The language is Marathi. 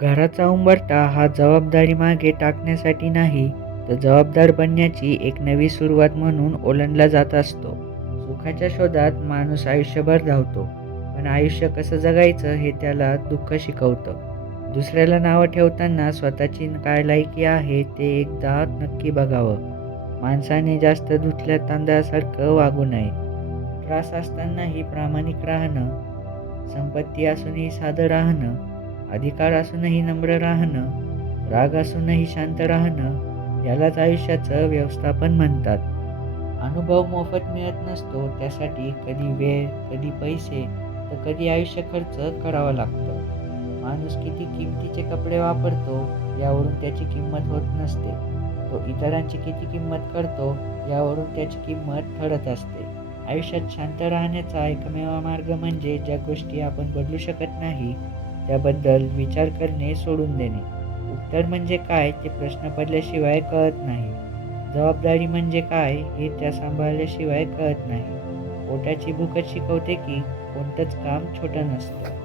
घराचा उंबरठा हा जबाबदारी मागे टाकण्यासाठी नाही तर जबाबदार बनण्याची एक नवी सुरुवात म्हणून ओलांडला जात असतो. सुखाच्या शोधात माणूस आयुष्यभर धावतो पण आयुष्य कसं जगायचं हे त्याला दुःख शिकवतं. दुसऱ्याला नावं ठेवताना स्वतःची काय लायकी आहे ते एकदा नक्की बघावं. माणसाने जास्त धुतल्या तांदळासारखं वागू नये. त्रास असतानाही प्रामाणिक राहणं संपत्ती असूनही साधं राहणं अधिकार असूनही नम्र राहणं राग असूनही शांत राहणं यालाच आयुष्याचं व्यवस्थापन म्हणतात. अनुभव मोफत मिळत नसतो त्यासाठी कधी वेळ कधी पैसे तर कधी आयुष्य खर्च करावा लागतो. माणूस किती किमतीचे कपडे वापरतो यावरून त्याची किंमत होत नसते. तो इतरांची किती किंमत करतो यावरून त्याची किंमत ठरत असते. आयुष्यात शांत राहण्याचा एकमेव मार्ग म्हणजे ज्या गोष्टी आपण बदलू शकत नाही त्याबद्दल विचार करणे सोडून देणे. उत्तर म्हणजे काय ते प्रश्न पडल्याशिवाय कळत नाही. जबाबदारी म्हणजे काय हे त्या सांभाळल्याशिवाय कळत नाही. पोटाची भूकच शिकवते की कोणतंच काम छोटं नसतं.